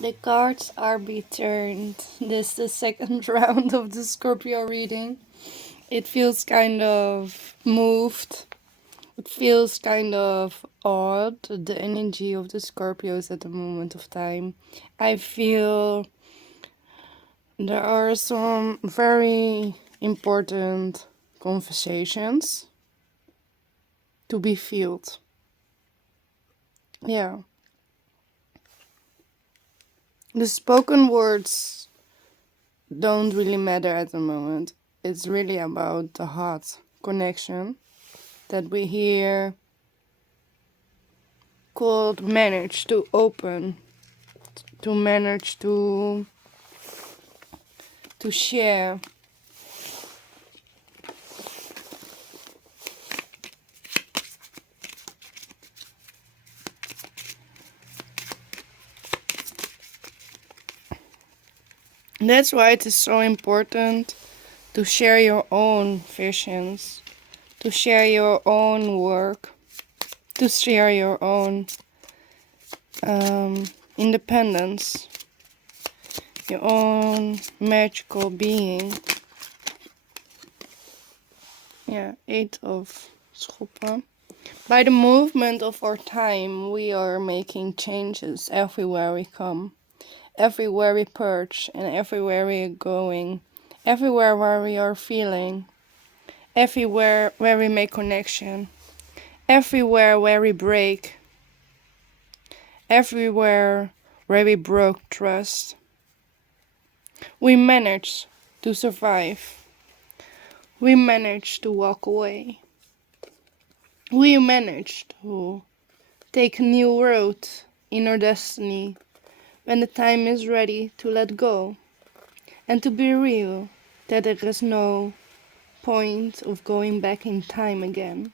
The cards are be turned. This is the second round of the Scorpio reading. It feels kind of moved. It feels kind of odd, the energy of the Scorpios at the moment of time. I feel there are some very important conversations to be filled. Yeah. The spoken words don't really matter at the moment. It's really about the heart connection that we here could manage to open, to manage to share. That's why it is so important to share your own visions, to share your own work, to share your own independence, your own magical being. Yeah, 8 of Schoppen. By the movement of our time, we are making changes everywhere we come, everywhere we perch, and everywhere we are going, everywhere where we are feeling, everywhere where we make connection, everywhere where we break, everywhere where we broke trust. We managed to survive. We managed to walk away. We managed to take a new road in our destiny when the time is ready to let go and to be real that there is no point of going back in time again.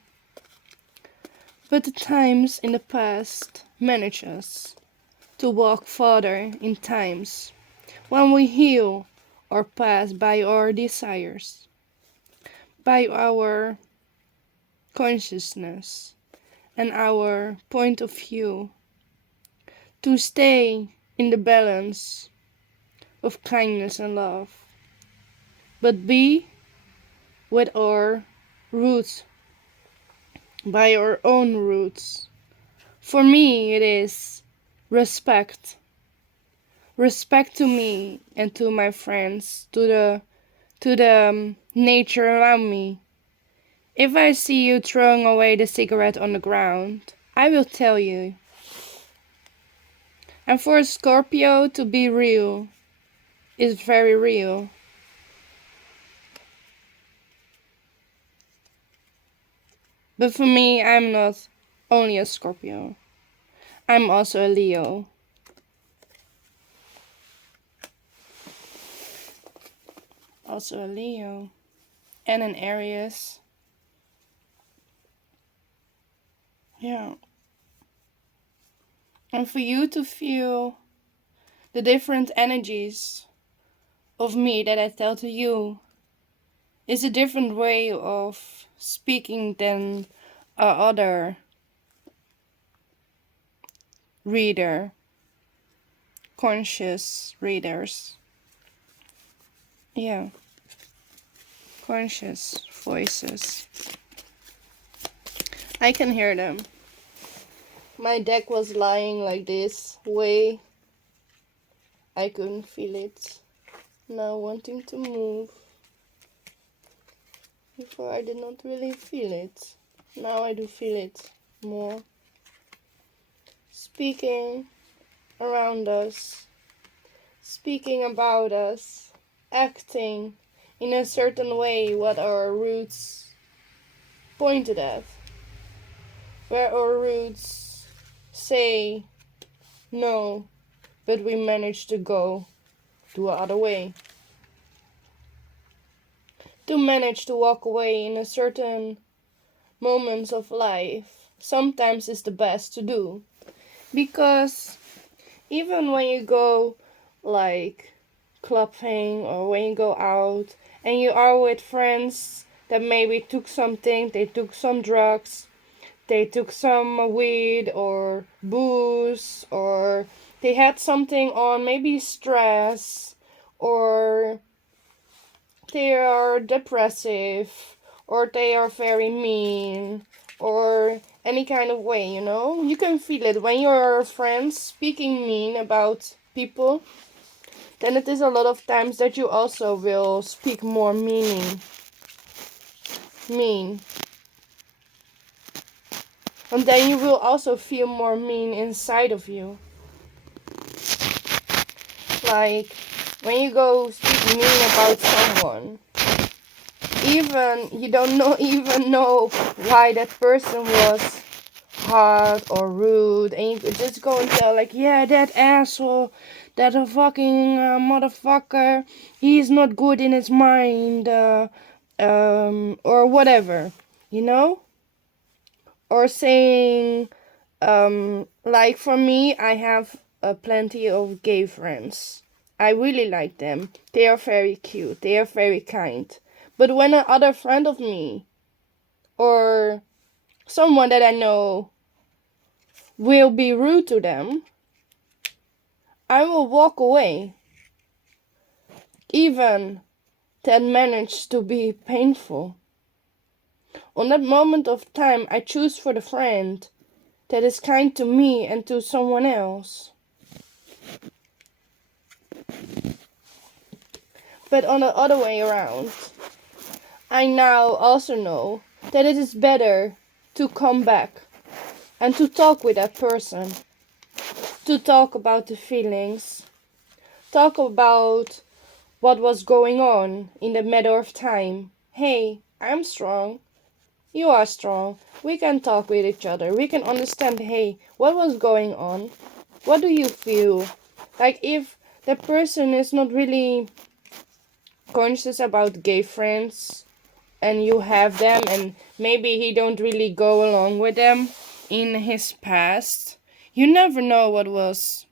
But the times in the past manage us to walk farther in times when we heal or pass by our desires, by our consciousness and our point of view, to stay in the balance of kindness and love, but be with our roots, by our own roots. For me, it is respect. Respect to me and to my friends, to the nature around me. If I see you throwing away the cigarette on the ground, I will tell you. And for a Scorpio to be real is very real. But for me, I'm not only a Scorpio. I'm also a Leo. Also a Leo. And an Aries. Yeah. And for you to feel the different energies of me that I tell to you is a different way of speaking than other reader, conscious readers. Yeah, conscious voices. I can hear them. My deck was lying like this way. I couldn't feel it. Now wanting to move. Before I did not really feel it. Now I do feel it more. Speaking around us. Speaking about us. Acting in a certain way what our roots pointed at. Where our roots say no, but we manage to go the other way. To manage to walk away in a certain moments of life sometimes is the best to do. Because even when you go like clubbing or when you go out and you are with friends that maybe took something, they took some drugs, they took some weed or booze or They had something on, maybe stress, or they are depressive, or they are very mean, or any kind of way, you know? You can feel it when your friends speaking mean about people, then it is a lot of times that you also will speak more mean. And then you will also feel more mean inside of you. Like, when you go speak mean about someone, even you don't even know why that person was hard or rude, and you could just go and tell like, yeah, that asshole, that a fucking motherfucker, he's not good in his mind, or whatever, you know? Or saying, like for me, I have plenty of gay friends. I really like them. They are very cute. They are very kind. But when another friend of me or someone that I know will be rude to them, I will walk away. Even that managed to be painful. On that moment of time, I choose for the friend that is kind to me and to someone else. But on the other way around, I now also know that it is better to come back and to talk with that person. To talk about the feelings. Talk about what was going on in the matter of time. Hey, I'm strong. You are strong. We can talk with each other. We can understand, hey, what was going on? What do you feel? Like if the person is not really conscious about gay friends and you have them and maybe he don't really go along with them in his past, you never know what was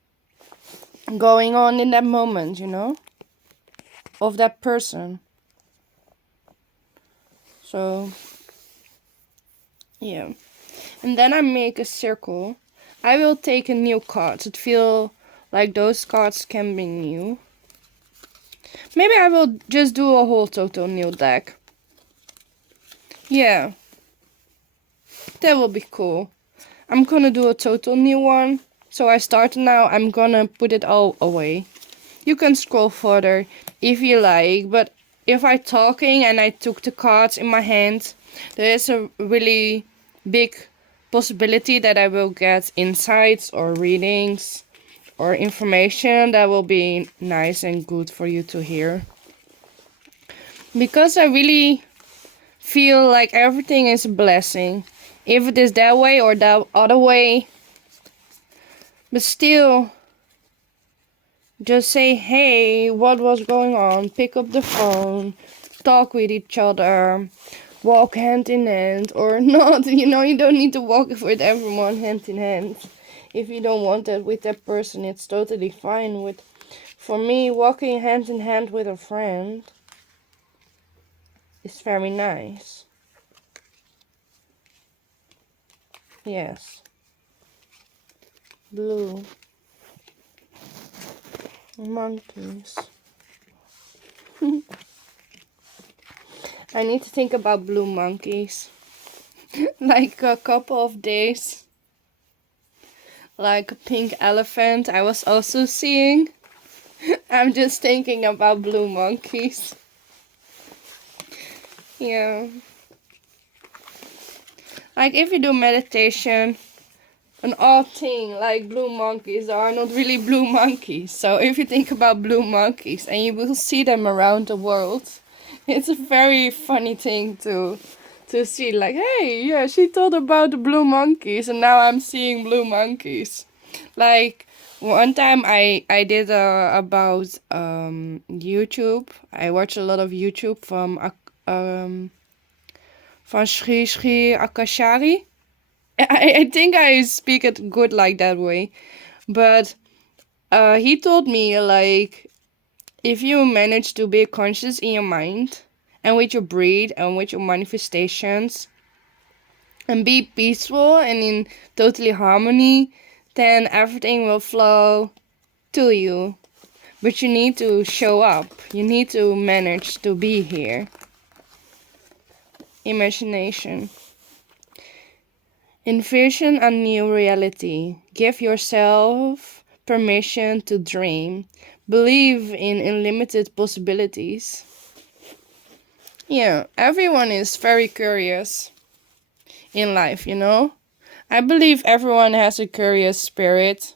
going on in that moment, you know, of that person. So yeah, and then I make a circle. I will take a new card to feel like those cards can be new. Maybe I will just do a whole total new deck. Yeah, that will be cool. I'm gonna do a total new one. So I start now. I'm gonna put it all away. You can scroll further if you like, but if I'm talking and I took the cards in my hand, there is a really big possibility that I will get insights or readings or information that will be nice and good for you to hear. Because I really feel like everything is a blessing. If it is that way or that other way. But still, just say, hey, what was going on? Pick up the phone, talk with each other, walk hand in hand or not. You know, you don't need to walk with everyone hand in hand. If you don't want that with that person, it's totally fine. For me, walking hand in hand with a friend is very nice. Yes. Blue. Monkeys. I need to think about blue monkeys. Like a couple of days. Like a pink elephant I was also seeing. I'm just thinking about blue monkeys. Yeah. Like if you do meditation, an odd thing like blue monkeys are not really blue monkeys. So if you think about blue monkeys and you will see them around the world, it's a very funny thing to see. Like, hey, yeah, she told about the blue monkeys and now I'm seeing blue monkeys. Like one time I did about YouTube. I watch a lot of YouTube from Sri Akashari. I think I speak it good like that way. But he told me, like, if you manage to be conscious in your mind and with your breath and with your manifestations and be peaceful and in totally harmony, then everything will flow to you, but you need to show up. You need to manage to be here. Imagination. Envision a new reality. Give yourself permission to dream. Believe in unlimited possibilities. Yeah, everyone is very curious in life, you know? I believe everyone has a curious spirit,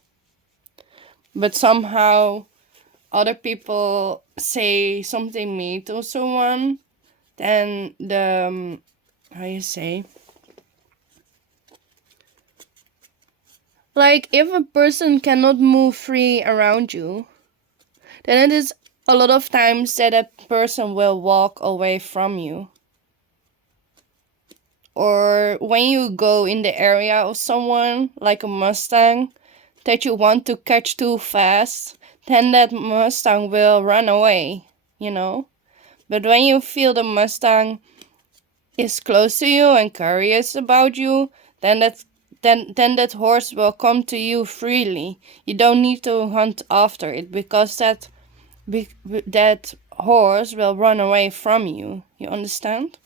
but somehow other people say something mean to someone, then how you say? Like, if a person cannot move free around you, then it is a lot of times that a person will walk away from you. Or when you go in the area of someone, like a Mustang, that you want to catch too fast, then that Mustang will run away, you know? But when you feel the Mustang is close to you and curious about you, then that horse will come to you freely. You don't need to hunt after it, because that horse will run away from you. You understand?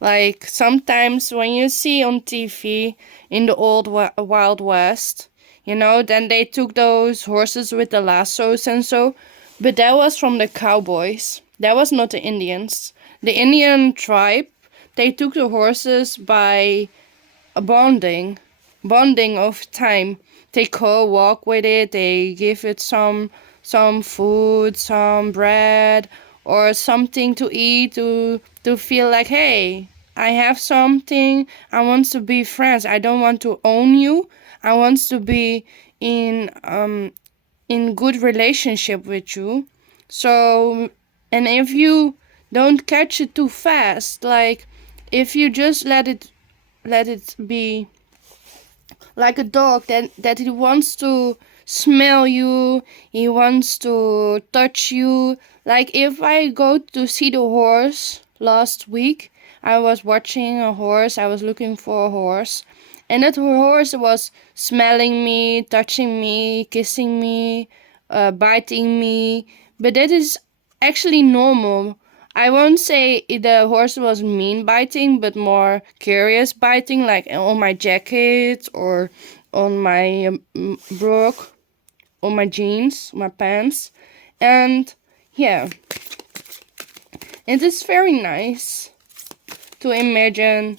Like, sometimes when you see on TV in the old Wild West, you know, then they took those horses with the lassos and so, but that was from the cowboys. That was not the Indians. The Indian tribe, they took the horses by a bonding of time. They co-walk with it, they give it some food, some bread, or something to eat to feel like, hey, I have something, I want to be friends. I don't want to own you. I want to be in good relationship with you. So, and if you don't catch it too fast, like if you just let it be like a dog that he wants to smell you, he wants to touch you. Like, if I go to see the horse last week, I was watching a horse, I was looking for a horse, and that horse was smelling me, touching me, kissing me, biting me. But that is actually normal. I won't say the horse was mean biting, but more curious biting, like on my jacket or on my brook, on my jeans, my pants. And yeah, it is very nice to imagine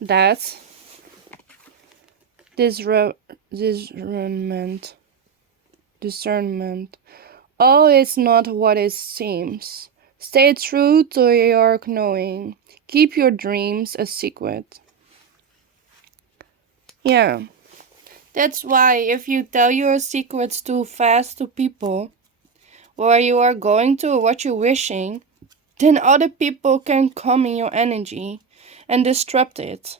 that discernment. Oh, it's not what it seems. Stay true to your knowing. Keep your dreams a secret. Yeah, that's why if you tell your secrets too fast to people, where you are going to, what you're wishing, then other people can come in your energy and disrupt it.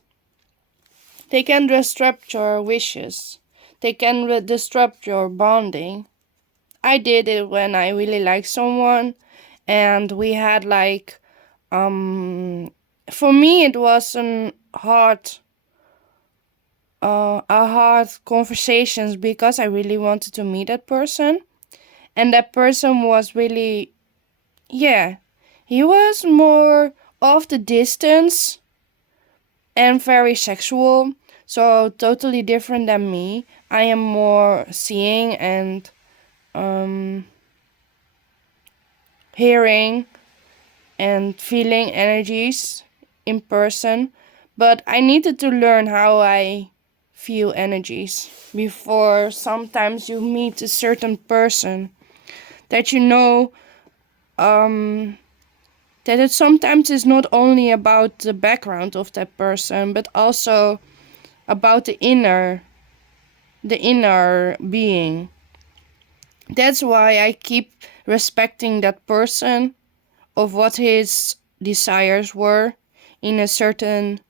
They can disrupt your wishes. They can disrupt your bonding. I did it when I really liked someone, and we had like, for me it was a hard conversations, because I really wanted to meet that person, and that person was really, yeah, he was more off the distance and very sexual, so totally different than me. I am more seeing and hearing and feeling energies in person, but I needed to learn how I feel energies before sometimes you meet a certain person that you know that it sometimes is not only about the background of that person, but also about the inner being. That's why I keep respecting that person of what his desires were in a certain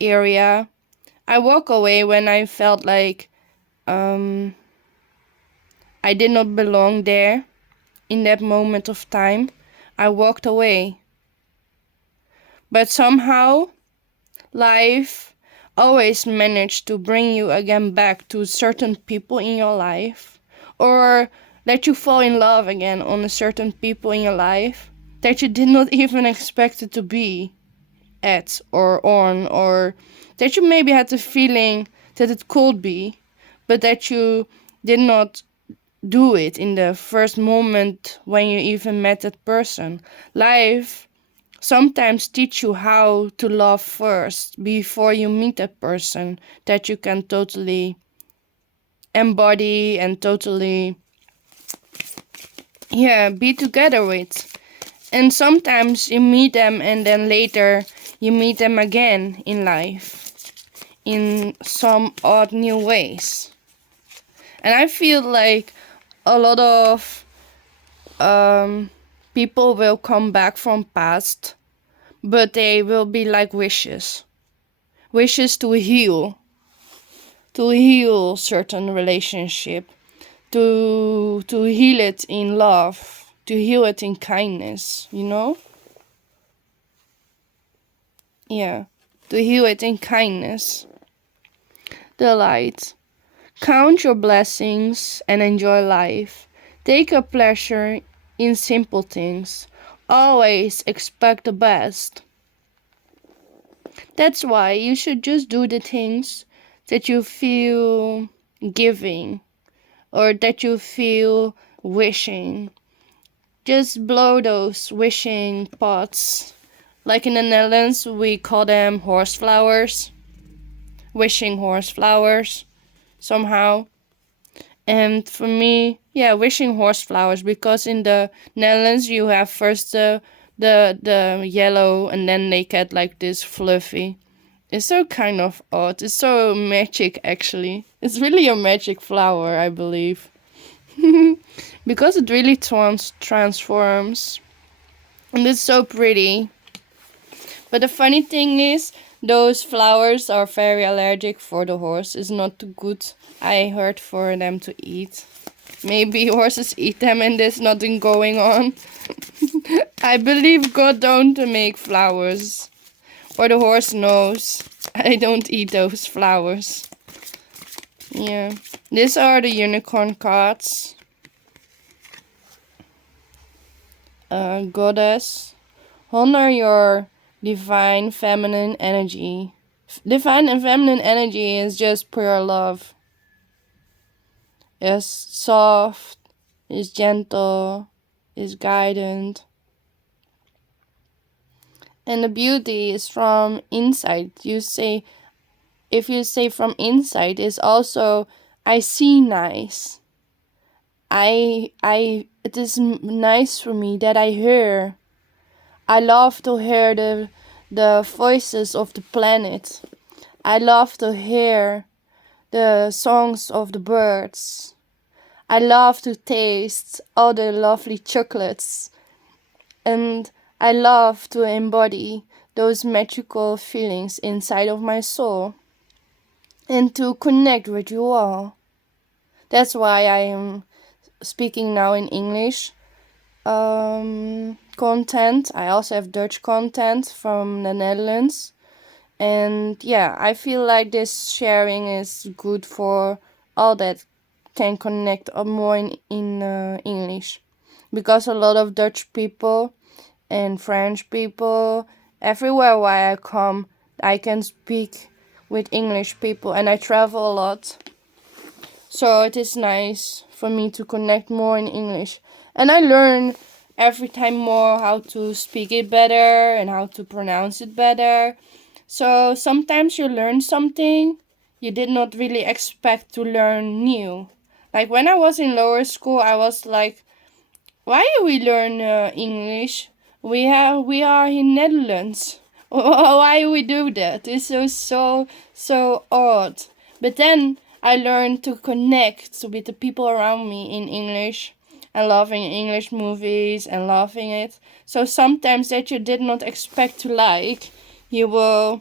area. I walk away when I felt like I did not belong there in that moment of time. I walked away. But somehow life always manage to bring you again back to certain people in your life, or that you fall in love again on a certain people in your life that you did not even expect it to be at or on, or that you maybe had the feeling that it could be, but that you did not do it in the first moment when you even met that person. Life sometimes teach you how to love first before you meet that person that you can totally embody and totally be together with. And sometimes you meet them and then later you meet them again in life in some odd new ways. And I feel like a lot of people will come back from past, but they will be like wishes to heal certain relationship, to heal it in love, to heal it in kindness, you know? Yeah, to heal it in kindness. The light. Count your blessings and enjoy life. Take a pleasure in simple things. Always expect the best. That's why you should just do the things that you feel giving or that you feel wishing. Just blow those wishing pots. Like in the Netherlands, we call them horse flowers. Wishing horse flowers, somehow. And for me, wishing horse flowers, because in the Netherlands you have first the yellow and then they get like this fluffy. It's so kind of odd. It's so magic actually. It's really a magic flower, I believe. Because it really transforms. And it's so pretty. But the funny thing is, those flowers are very allergic for the horse. It's not good, I heard, for them to eat. Maybe horses eat them and there's nothing going on. I believe God don't make flowers. Or the horse knows. I don't eat those flowers. Yeah. These are the unicorn cards. Goddess. Honor your divine feminine energy. Divine and feminine energy is just pure love. It's soft, it's gentle, it's guidant. And the beauty is from inside. If you say from inside, it's also I see nice. It is nice for me that I hear. I love to hear the voices of the planet. I love to hear the songs of the birds. I love to taste all the lovely chocolates. And I love to embody those magical feelings inside of my soul. And to connect with you all. That's why I am speaking now in English content. I also have Dutch content from the Netherlands. And I feel like this sharing is good for all that can connect more in English. Because a lot of Dutch people and French people, everywhere where I come, I can speak with English people, and I travel a lot. So it is nice for me to connect more in English. And I learn every time more how to speak it better and how to pronounce it better. So sometimes you learn something you did not really expect to learn new. Like when I was in lower school, I was like, why do we learn English? We are in Netherlands. Why do we do that? It's so odd. But then I learned to connect with the people around me in English and loving English movies and loving it. So sometimes that you did not expect to like, you will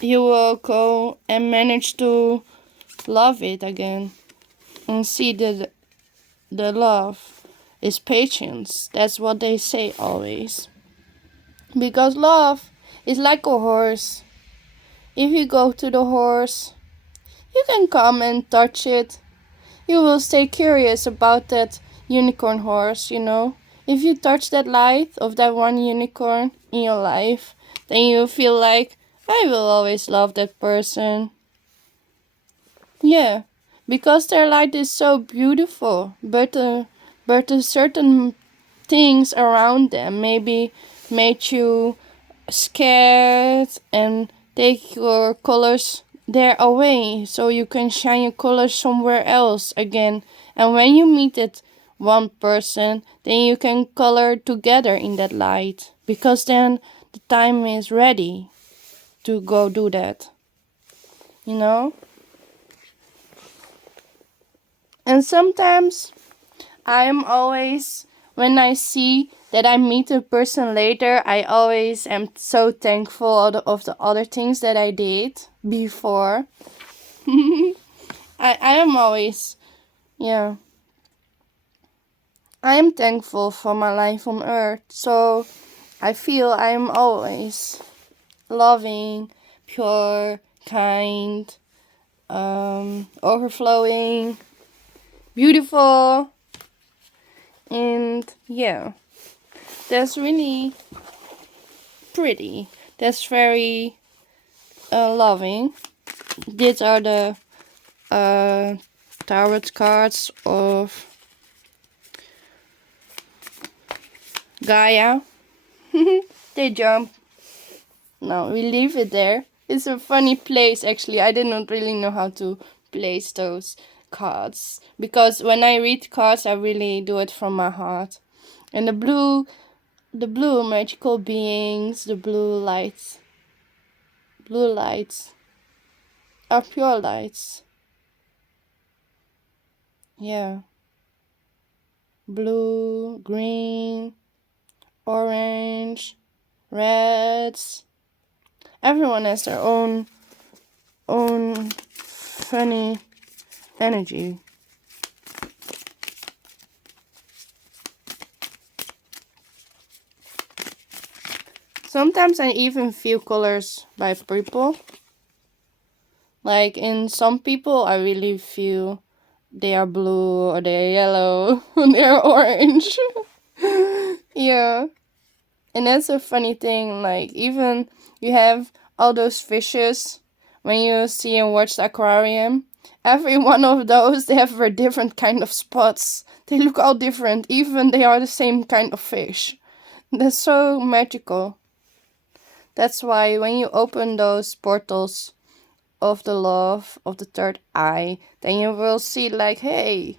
go and manage to love it again and see the love is patience. That's what they say always. Because love is like a horse. If you go to the horse, you can come and touch it. You will stay curious about that unicorn horse, you know. If you touch that light of that one unicorn in your life, then you feel like, I will always love that person. Yeah, because their light is so beautiful, but a certain things around them maybe made you scared and take your colors there away so you can shine your colors somewhere else again. And when you meet that one person, then you can color together in that light, because then the time is ready to go do that, you know. And sometimes I'm always, when I see that I meet a person later, I always am so thankful of the other things that I did before. I am always, yeah, I am thankful for my life on earth. So I feel I am always loving, pure, kind, overflowing, beautiful, and yeah, that's really pretty. That's very loving. These are the tarot cards of Gaia. They jump. No, we leave it there. It's a funny place actually. I did not really know how to place those cards, because when I read cards I really do it from my heart. And the blue magical beings, the blue lights are pure lights. Yeah. Blue, green, orange, reds. Everyone has their own funny energy. Sometimes I even feel colors by people. Like in some people I really feel they are blue or they are yellow or they are orange. Yeah. And that's a funny thing, like even you have all those fishes when you see and watch the aquarium. Every one of those, they have a different kind of spots. They look all different, even they are the same kind of fish. That's so magical. That's why when you open those portals of the love of the third eye, then you will see like, hey,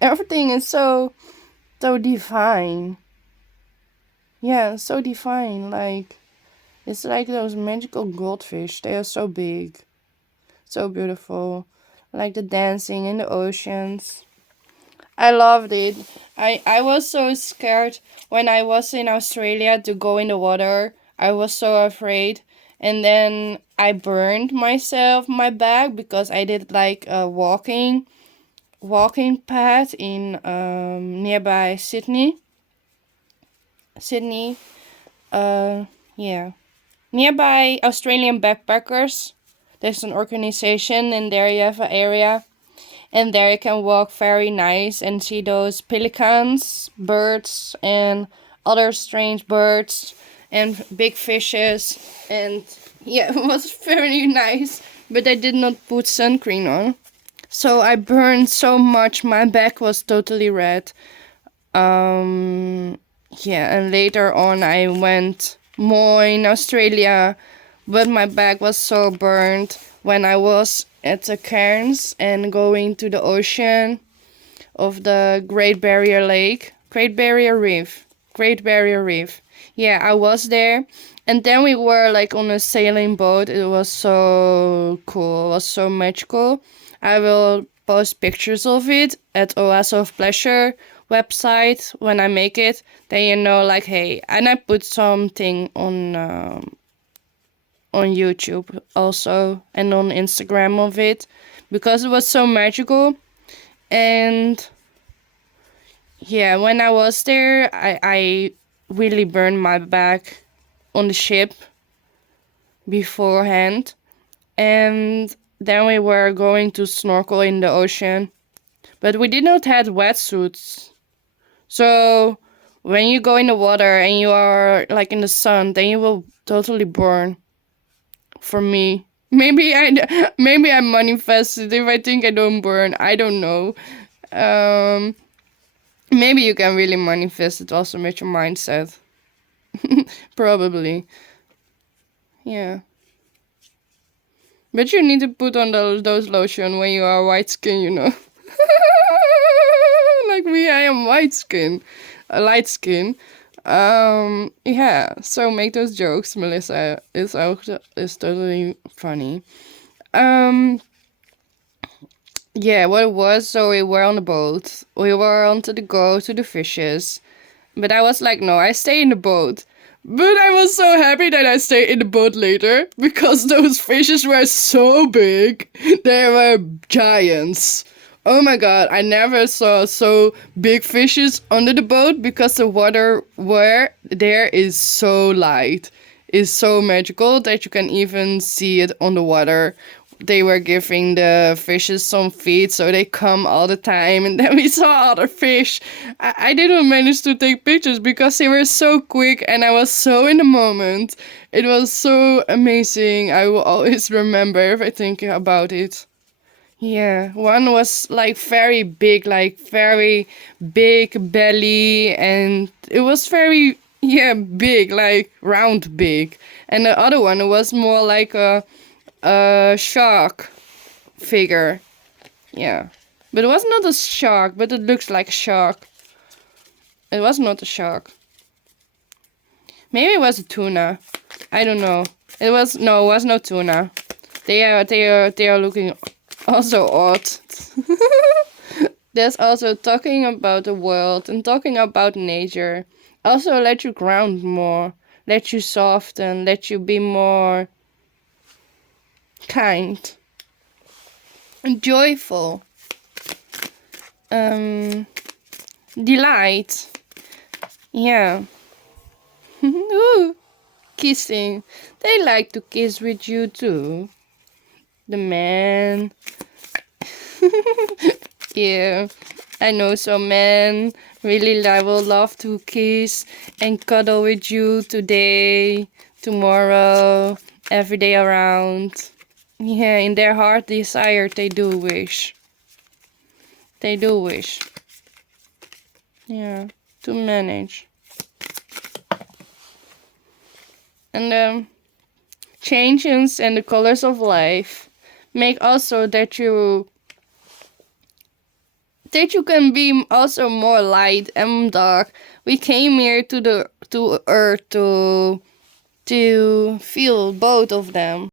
everything is so divine. Yeah, so divine. Like, it's like those magical goldfish. They are so big, so beautiful. Like the dancing in the oceans. I loved it. I was so scared when I was in Australia to go in the water. I was so afraid. And then I burned myself, my back, because I did like a walking path in nearby Sydney. Yeah. Nearby Australian backpackers. There's an organization, and there you have an area. And there you can walk very nice and see those pelicans, birds, and other strange birds and big fishes. And yeah, it was very nice. But I did not put sunscreen on. So I burned so much, my back was totally red. Yeah, and later on I went more in Australia, but my back was so burned when I was at the cairns and going to the ocean of the Great Barrier Reef. Yeah, I was there, and then we were like on a sailing boat. It was so cool. It was so magical. I will post pictures of it at OaseofPleasure website when I make it. Then you know, like, hey, and I put something on YouTube also and on Instagram of it, because it was so magical. And yeah, when I was there, I really burned my back on the ship beforehand. And then we were going to snorkel in the ocean. But we did not have wetsuits. So when you go in the water and you are like in the sun, then you will totally burn. For me, maybe I manifested if I think I don't burn. I don't know. Maybe you can really manifest it also with your mindset. Probably. Yeah. But you need to put on those lotion when you are white skin, you know. Like me, I am white skin, light skin. Yeah. So make those jokes, Melissa. It's totally funny. Yeah, what it was, so we were on the boat. We were on to go to the fishes. But I was like, no, I stay in the boat. But I was so happy that I stayed in the boat later because those fishes were so big. They were giants. Oh my god, I never saw so big fishes under the boat because the water where there is so light. Is so magical that you can even see it on the water. They were giving the fishes some feed so they come all the time, and then we saw other fish. I didn't manage to take pictures because they were so quick and I was so in the moment. It was so amazing. I will always remember if I think about it. Yeah, one was like very big belly, and it was very, yeah, big, like round big. And the other one was more like a shark figure. Yeah. But it was not a shark, but it looks like a shark. It was not a shark. Maybe it was a tuna. I don't know. It was no tuna. They are looking also odd. There's also talking about the world and talking about nature. Also let you ground more, let you soften, let you be more kind and joyful. Delight. Yeah. Ooh, kissing. They like to kiss with you too. The man. Yeah, I know some men really will love to kiss and cuddle with you today, tomorrow, every day around. Yeah, in their heart desire, they do wish. They do wish. Yeah, to manage. And changes and the colors of life make also that you can be also more light and dark. We came here to Earth to feel both of them.